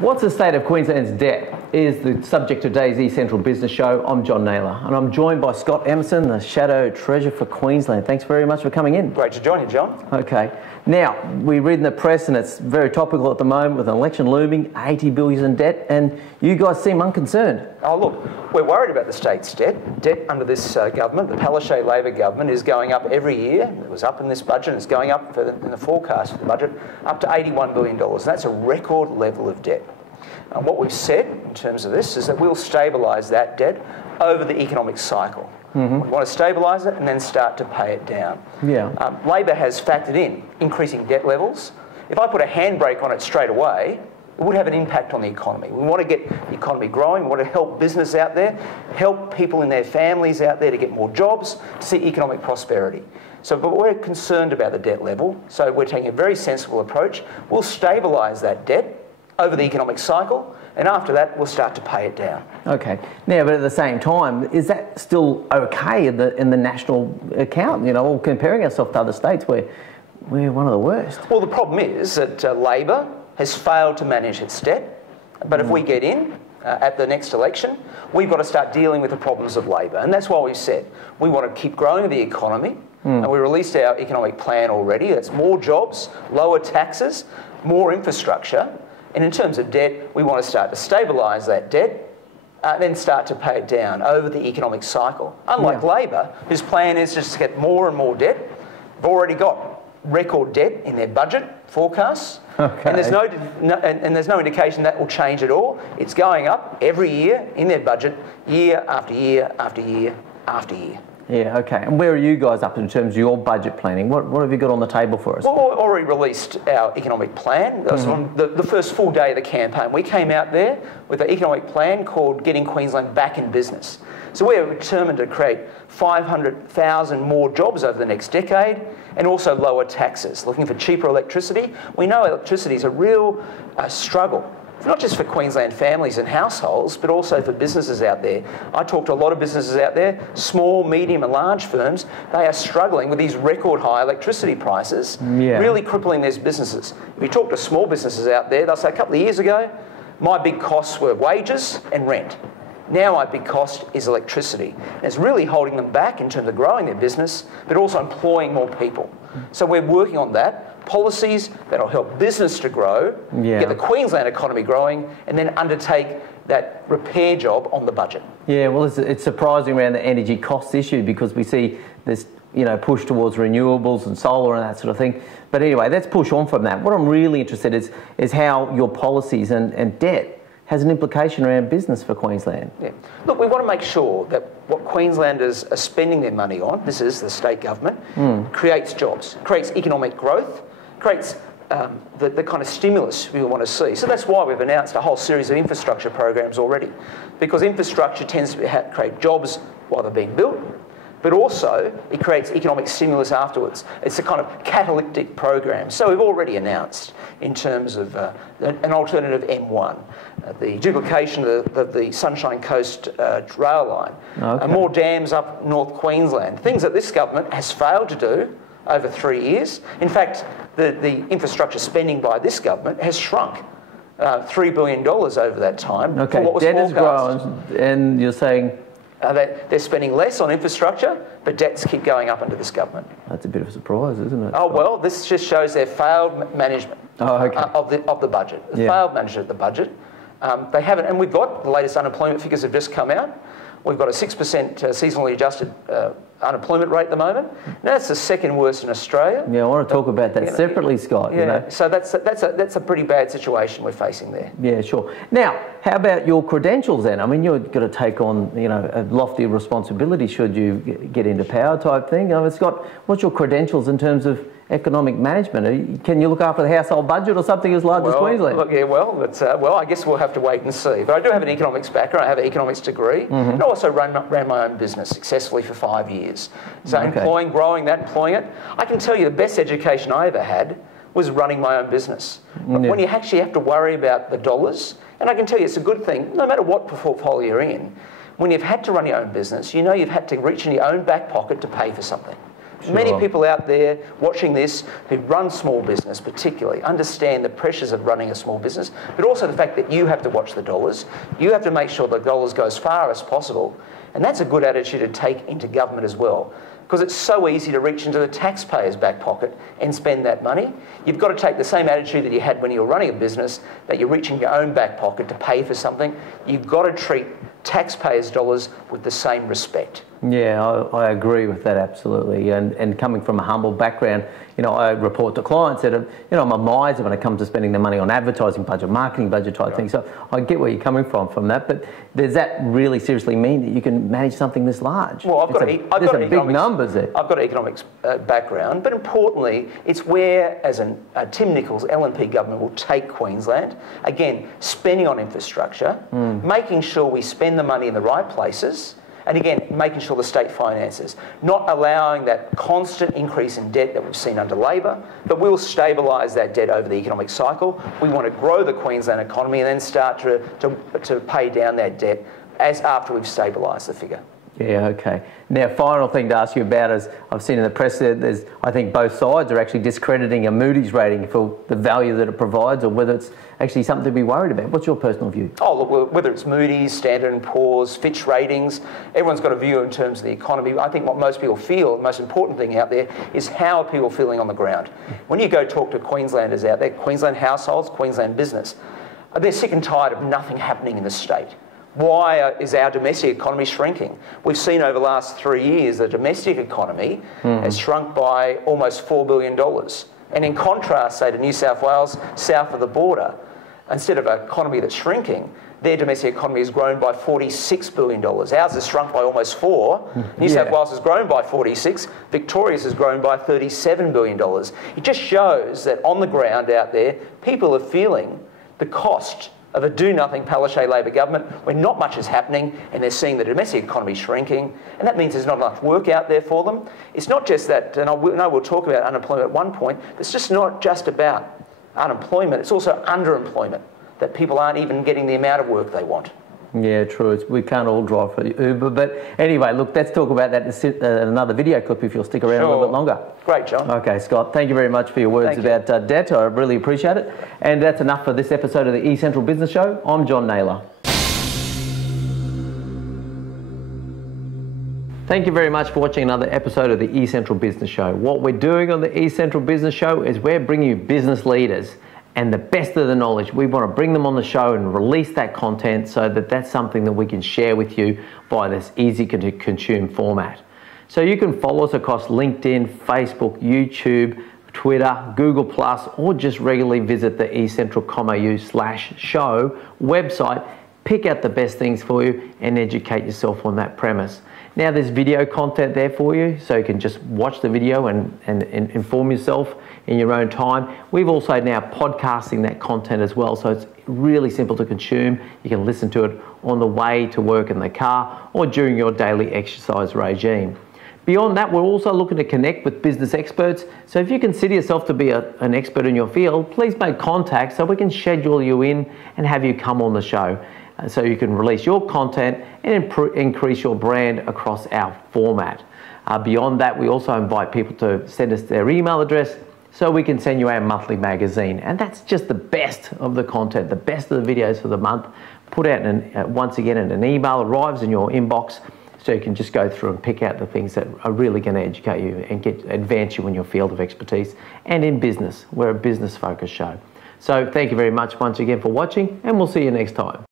What's the state of Queensland's debt is the subject of today's East Central Business Show. I'm John Naylor and I'm joined by Scott Emerson, the Shadow Treasurer for Queensland. Thanks very much for coming in. Great to join you, John. Okay. Now, we read in the press, and it's very topical at the moment with an election looming, 80 billion in debt, and you guys seem unconcerned. Oh, look, we're worried about the state's debt. Debt under this government, the Palaszczuk Labor government, is going up every year. It was up in this budget, and it's going up in the forecast for the budget, up to $81 billion. And that's a record level of debt. And what we've said in terms of this is that we'll stabilise that debt over the economic cycle. We want to stabilise it and then start to pay it down. Yeah. Labor has factored in increasing debt levels. If I put a handbrake on it straight away, it would have an impact on the economy. We want to get the economy growing. We want to help business out there, help people and their families out there to get more jobs, to see economic prosperity. But we're concerned about the debt level, so we're taking a very sensible approach. We'll stabilise that debt over the economic cycle, and after that, we'll start to pay it down. Okay. Now, but at the same time, is that still okay in the national account? You know, or comparing ourselves to other states where we're one of the worst? Well, the problem is that Labor has failed to manage its debt, but if we get in at the next election, we've got to start dealing with the problems of Labor, and that's why we've said we want to keep growing the economy, and we released our economic plan already. That's more jobs, lower taxes, more infrastructure. And in terms of debt, we want to start to stabilise that debt, then start to pay it down over the economic cycle. Unlike Labor, whose plan is just to get more and more debt, they've already got record debt in their budget forecasts, and there's no indication that will change at all. It's going up every year in their budget, year after year after year after year. Yeah, okay. And where are you guys up in terms of your budget planning? What have you got on the table for us? Well, we've already released our economic plan. That was on the first full day of the campaign. We came out there with an economic plan called Getting Queensland Back in Business. So we're determined to create 500,000 more jobs over the next decade and also lower taxes, looking for cheaper electricity. We know electricity is a real struggle, not just for Queensland families and households, but also for businesses out there. I talk to a lot of businesses out there, small, medium and large firms. They are struggling with these record high electricity prices, really crippling their businesses. If you talk to small businesses out there, they'll say a couple of years ago, my big costs were wages and rent. Now my big cost is electricity. And it's really holding them back in terms of growing their business, but also employing more people. So we're working on that. Policies that'll help business to grow, get the Queensland economy growing, and then undertake that repair job on the budget. Yeah, well, it's surprising around the energy costs issue because we see this, push towards renewables and solar and that sort of thing. But anyway, let's push on from that. What I'm really interested in is how your policies and debt has an implication around business for Queensland. Yeah. Look, we want to make sure that what Queenslanders are spending their money on, this is the state government, creates jobs, creates economic growth, creates the kind of stimulus we want to see. So that's why we've announced a whole series of infrastructure programs already, because infrastructure tends to create jobs while they're being built, but also it creates economic stimulus afterwards. It's a kind of catalytic program. So we've already announced in terms of an alternative M1, the duplication of the Sunshine Coast rail line, more dams up North Queensland, things that this government has failed to do over 3 years. In fact, the infrastructure spending by this government has shrunk $3 billion over that time. Okay, what was debt has grown, and you're saying they're spending less on infrastructure, but debts keep going up under this government. That's a bit of a surprise, isn't it? Oh, well, this just shows their failed management of the budget. Failed management of the budget. They haven't, and we've got the latest unemployment figures have just come out. We've got a 6% seasonally adjusted unemployment rate at the moment. Now, that's the second worst in Australia. Yeah, I want to talk about that separately, Scott. Yeah, so that's a pretty bad situation we're facing there. Yeah, sure. Now, how about your credentials then? I mean, you've got to take on, a lofty responsibility should you get into power type thing. I mean, Scott, what's your credentials in terms of economic management? Can you look after the household budget or something as large as Queensland? Look, I guess we'll have to wait and see. But I do have an economics background. I have an economics degree. And I also ran my own business successfully for 5 years. So growing that, employing it. I can tell you the best education I ever had was running my own business. But when you actually have to worry about the dollars, and I can tell you it's a good thing, no matter what portfolio you're in, when you've had to run your own business, you've had to reach in your own back pocket to pay for something. Sure. Many people out there watching this who run small business particularly understand the pressures of running a small business, but also the fact that you have to watch the dollars. You have to make sure the dollars go as far as possible. And that's a good attitude to take into government as well, because it's so easy to reach into the taxpayer's back pocket and spend that money. You've got to take the same attitude that you had when you were running a business, that you're reaching your own back pocket to pay for something. You've got to treat taxpayers' dollars with the same respect. Yeah, I agree with that absolutely. And coming from a humble background, you know, I report to clients that, you know, I'm a miser when it comes to spending the money on advertising budget, marketing budget type things. So I get where you're coming from that. But does that really seriously mean that you can manage something this large? Well, I've got big numbers there. I've got an economics background, but importantly, it's where, as Tim Nicholls, LNP government will take Queensland, again, spending on infrastructure, making sure we spend the money in the right places, and again, making sure the state finances, not allowing that constant increase in debt that we've seen under Labor, but we'll stabilise that debt over the economic cycle. We want to grow the Queensland economy and then start to pay down that debt after we've stabilised the figure. Yeah, okay. Now, final thing to ask you about is, I've seen in the press that I think both sides are actually discrediting a Moody's rating for the value that it provides, or whether it's actually something to be worried about. What's your personal view? Oh, look, whether it's Moody's, Standard & Poor's, Fitch ratings, everyone's got a view in terms of the economy. I think what most people feel, the most important thing out there, is how are people feeling on the ground. When you go talk to Queenslanders out there, Queensland households, Queensland business, they're sick and tired of nothing happening in the state. Why is our domestic economy shrinking? We've seen over the last 3 years the domestic economy has shrunk by almost $4 billion. And in contrast, say, to New South Wales, south of the border, instead of an economy that's shrinking, their domestic economy has grown by $46 billion. Ours has shrunk by almost 4. New South Wales has grown by 46. Victoria's has grown by $37 billion. It just shows that on the ground out there, people are feeling the cost of a do-nothing Palaszczuk Labor government where not much is happening, and they're seeing the domestic economy shrinking, and that means there's not enough work out there for them. It's not just that, and I know we'll talk about unemployment at one point, it's just not just about unemployment, it's also underemployment, that people aren't even getting the amount of work they want. Yeah, true. We can't all drive for Uber. But anyway, look, let's talk about that in another video clip if you'll stick around a little bit longer. Great, John. Okay, Scott, thank you very much for your words about debt. I really appreciate it. And that's enough for this episode of the eCentral Business Show. I'm John Naylor. Thank you very much for watching another episode of the eCentral Business Show. What we're doing on the eCentral Business Show is we're bringing you business leaders and the best of the knowledge. We want to bring them on the show and release that content so that that's something that we can share with you via this easy to consume format. So you can follow us across LinkedIn, Facebook, YouTube, Twitter, Google+, or just regularly visit the eCentral.com.au/show website, pick out the best things for you and educate yourself on that premise. Now there's video content there for you, so you can just watch the video and inform yourself in your own time. We've also now podcasting that content as well, so it's really simple to consume. You can listen to it on the way to work in the car or during your daily exercise regime. Beyond that, we're also looking to connect with business experts. So if you consider yourself to be an expert in your field, please make contact so we can schedule you in and have you come on the show, so you can release your content and increase your brand across our format. Beyond that, we also invite people to send us their email address so we can send you our monthly magazine. And that's just the best of the content, the best of the videos for the month, put out once again in an email, arrives in your inbox, so you can just go through and pick out the things that are really going to educate you and advance you in your field of expertise and in business. We're a business-focused show. So thank you very much once again for watching, and we'll see you next time.